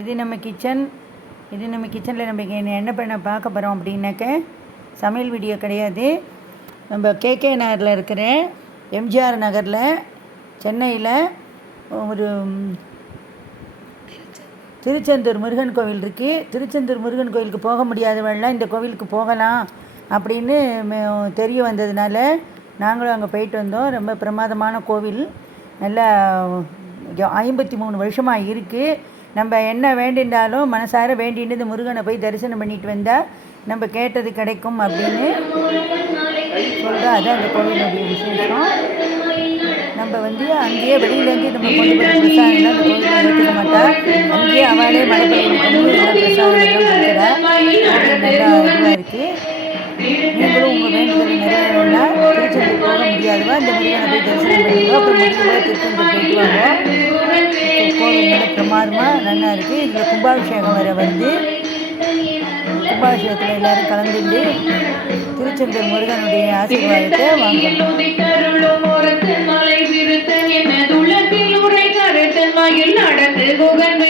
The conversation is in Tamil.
இது நம்ம கிச்சன். கிச்சனில் நம்ம என்ன பண்ண பார்க்க போகிறோம் அப்படின்னாக்க, சமையல் வீடியோ கிடையாது. நம்ம கேகே நகரில் இருக்கிற எம்ஜிஆர் நகரில் சென்னையில் ஒரு திருச்செந்தூர் முருகன் கோவில் இருக்குது. திருச்செந்தூர் முருகன் கோவிலுக்கு போக முடியாதவெல்லாம் இந்த கோவிலுக்கு போகலாம் அப்படின்னு தெரிய வந்ததுனால நாங்களும் அங்கே போயிட்டு வந்தோம். ரொம்ப பிரமாதமான கோவில், நல்லா 53 வருஷமாக இருக்குது. நம்ம என்ன வேண்டினாலும் மனசார வேண்டின்னு இந்த முருகனை போய் தரிசனம் பண்ணிட்டு வந்தால் நம்ம கேட்டது கிடைக்கும் அப்படின்னு சொல்கிறோம். அதுதான் அந்த கோவிலுடைய விசேஷம். நம்ம அங்கேயே வெளியிலேருந்து நம்ம கொண்டு போய் பிரசாதம்லாம் அந்த கோவிலில் ஏற்றுக்க மாட்டா. அங்கேயே அவளே மழை பெய்யும்போது எல்லாம் பிரசாதம்லாம் கொடுக்குறா. நல்லா இதுவாக இருக்குது. நீங்களும் உங்கள் வேண்டுதல் நிறைவேறா திருச்செந்தூர் போக முடியாதவா இந்த முருகனை போய் தரிசனம் பண்ணிடுவோம். அப்புறம் முடியும்போது திருச்செந்தூர் போயிட்டு வாங்க. கோவில் நல்ல பிரமாதமாக நல்லா இருக்குது. இதில் கும்பாபிஷேகம் வேறு வருது. கும்பாபிஷேகத்தில் எல்லோரும் கலந்துட்டு திருச்செந்தூர் முருகனுடைய ஆசீர்வாதத்தை வாங்கணும். நடந்து